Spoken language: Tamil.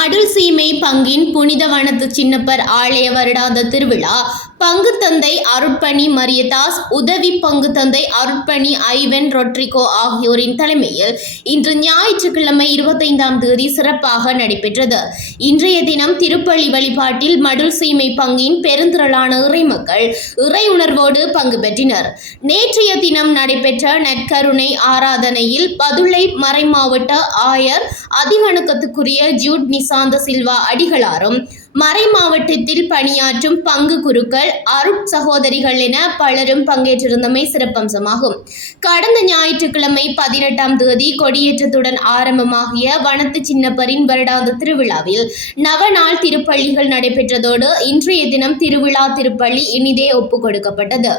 மடுல் சீமை பங்கின் புனித வனத்து சின்னப்பர் ஆலய வருடாந்த திருவிழா பங்கு தந்தை அருட்பணி மரியதாஸ் உதவி பங்கு தந்தை அருட்பணி ஐவன் ரொட்ரிகோ ஆகியோரின் தலைமையில் இன்று ஞாயிற்றுக்கிழமை இருபத்தைந்தாம் தேதி சிறப்பாக நடைபெற்றது. இன்றைய தினம் திருப்பள்ளி வழிபாட்டில் மடுல் சீமை பங்கின் பெருந்திரளான இறைமக்கள் இறை உணர்வோடு பங்கு பெற்றினர். நேற்றைய தினம் நடைபெற்ற நற்கருணை ஆராதனையில் பதுளை மறைமாவட்ட ஆயர் அதிவணக்கத்துக்குரிய ஜூட் நிசாந்த சில்வா அடிகளாரும் மறை மாவட்டத்தில் பணியாற்றும் பங்கு குருக்கள் அருட் சகோதரிகள் என பலரும் பங்கேற்றிருந்தமை சிறப்பம்சமாகும். கடந்த ஞாயிற்றுக்கிழமை பதினெட்டாம் தேதி கொடியேற்றத்துடன் ஆரம்பமாகிய வனத்து சின்னப்பரின் வருடாந்த திருவிழாவில் நவநாள் திருப்பள்ளிகள் நடைபெற்றதோடு இன்றைய தினம் திருவிழா திருப்பள்ளி இனிதே ஒப்புக் கொடுக்கப்பட்டது